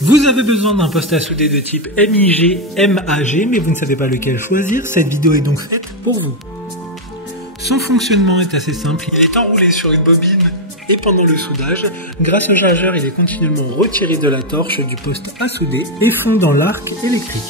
Vous avez besoin d'un poste à souder de type MIG, MAG, mais vous ne savez pas lequel choisir, cette vidéo est donc faite pour vous. Son fonctionnement est assez simple, il est enroulé sur une bobine et pendant le soudage, grâce au chargeur, il est continuellement retiré de la torche du poste à souder et fond dans l'arc électrique.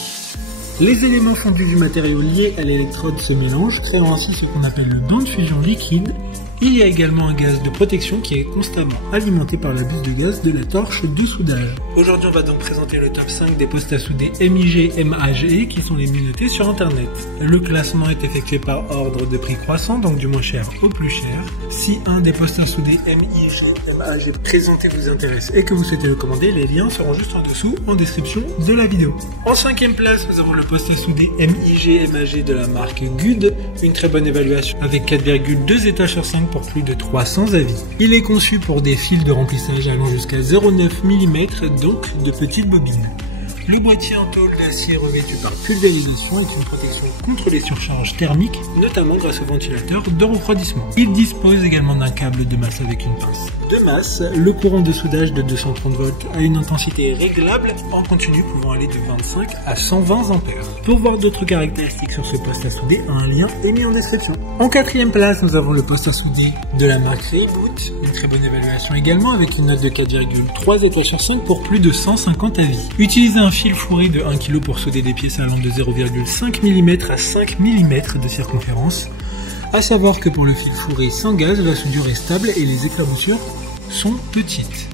Les éléments fondus du matériau liés à l'électrode se mélangent, créant ainsi ce qu'on appelle le banc de fusion liquide. Il y a également un gaz de protection qui est constamment alimenté par la buse de gaz de la torche de soudage. Aujourd'hui, on va donc présenter le top 5 des postes à souder MIG, MAG qui sont les mieux notés sur internet. Le classement est effectué par ordre de prix croissant, donc du moins cher au plus cher. Si un des postes à souder MIG, MAG présenté vous intéresse et que vous souhaitez le commander, les liens seront juste en dessous en description de la vidéo. En 5e place, nous avons le poste à souder MIG, MAG de la marque GUD, une très bonne évaluation avec 4,2 étages sur 5 pour plus de 300 avis. Il est conçu pour des fils de remplissage allant jusqu'à 0,9 mm, donc de petites bobines. Le boîtier en tôle d'acier revêtu par pulvérisation est une protection contre les surcharges thermiques, notamment grâce au ventilateur de refroidissement. Il dispose également d'un câble de masse avec une pince. De masse, le courant de soudage de 230 volts a une intensité réglable en continu pouvant aller de 25 à 120 ampères. Pour voir d'autres caractéristiques sur ce poste à souder, un lien est mis en description. En 4e place, nous avons le poste à souder de la marque Reboot, une très bonne évaluation également avec une note de 4,3 étoiles sur 5 pour plus de 150 avis. Utilisez un fil fourré de 1 kg pour souder des pièces allant de 0,5 mm à 5 mm de circonférence. A savoir que pour le fil fourré sans gaz, la soudure est stable et les éclaboussures sont petites.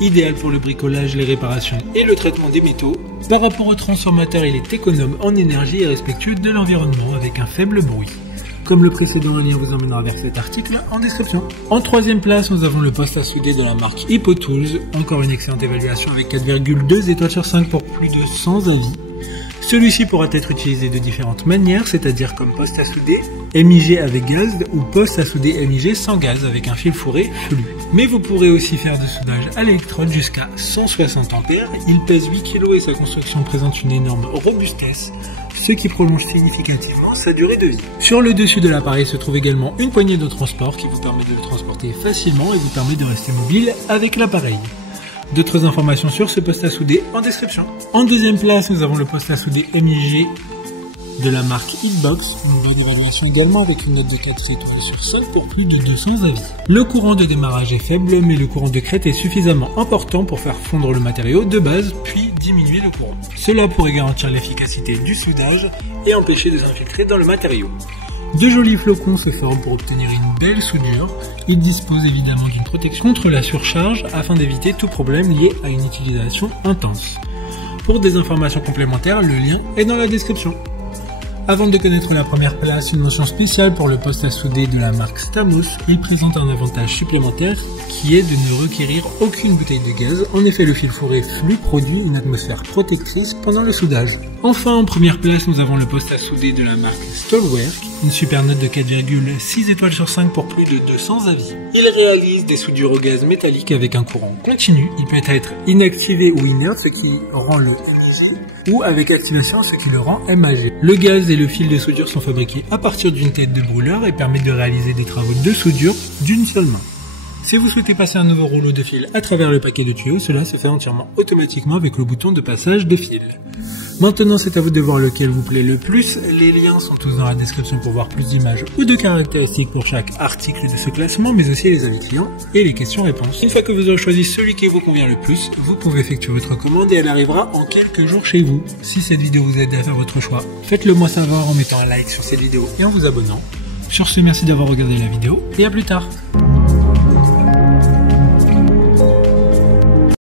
Idéal pour le bricolage, les réparations et le traitement des métaux. Par rapport au transformateur, il est économe en énergie et respectueux de l'environnement avec un faible bruit. Comme le précédent, le lien vous emmènera vers cet article en description. En 3e place, nous avons le poste à souder de la marque Hippotools, encore une excellente évaluation avec 4,2 étoiles sur 5 pour plus de 100 avis. Celui-ci pourra être utilisé de différentes manières, c'est-à-dire comme poste à souder MIG avec gaz ou poste à souder MIG sans gaz avec un fil fourré flux. Mais vous pourrez aussi faire de soudage à l'électrode jusqu'à 160 ampères. Il pèse 8 kg et sa construction présente une énorme robustesse, ce qui prolonge significativement sa durée de vie. Sur le dessus de l'appareil se trouve également une poignée de transport qui vous permet de le transporter facilement et vous permet de rester mobile avec l'appareil. D'autres informations sur ce poste à souder en description. En 2e place, nous avons le poste à souder MIG de la marque Hitbox, une bonne évaluation également avec une note de 4 étoiles sur 5 pour plus de 200 avis. Le courant de démarrage est faible, mais le courant de crête est suffisamment important pour faire fondre le matériau de base, puis diminuer le courant. Cela pourrait garantir l'efficacité du soudage et empêcher de s'infiltrer dans le matériau. De jolis flocons se forment pour obtenir une belle soudure. Il dispose évidemment d'une protection contre la surcharge afin d'éviter tout problème lié à une utilisation intense. Pour des informations complémentaires, le lien est dans la description. Avant de connaître la première place, une mention spéciale pour le poste à souder de la marque Stamos. Il présente un avantage supplémentaire qui est de ne requérir aucune bouteille de gaz. En effet, le fil fourré flux produit une atmosphère protectrice pendant le soudage. Enfin, en première place, nous avons le poste à souder de la marque Stolwerk, une super note de 4,6 étoiles sur 5 pour plus de 200 avis. Il réalise des soudures au gaz métallique avec un courant continu. Il peut être inactivé ou inerte, ce qui rend le MIG, ou avec activation, ce qui le rend MAG. Le gaz et le fil de soudure sont fabriqués à partir d'une tête de brûleur et permettent de réaliser des travaux de soudure d'une seule main. Si vous souhaitez passer un nouveau rouleau de fil à travers le paquet de tuyaux, cela se fait entièrement automatiquement avec le bouton de passage de fil. Maintenant, c'est à vous de voir lequel vous plaît le plus. Les liens sont tous dans la description pour voir plus d'images ou de caractéristiques pour chaque article de ce classement, mais aussi les avis clients et les questions-réponses. Une fois que vous aurez choisi celui qui vous convient le plus, vous pouvez effectuer votre commande et elle arrivera en quelques jours chez vous. Si cette vidéo vous aide à faire votre choix, faites-le moi savoir en mettant un like sur cette vidéo et en vous abonnant. Sur ce, merci d'avoir regardé la vidéo et à plus tard.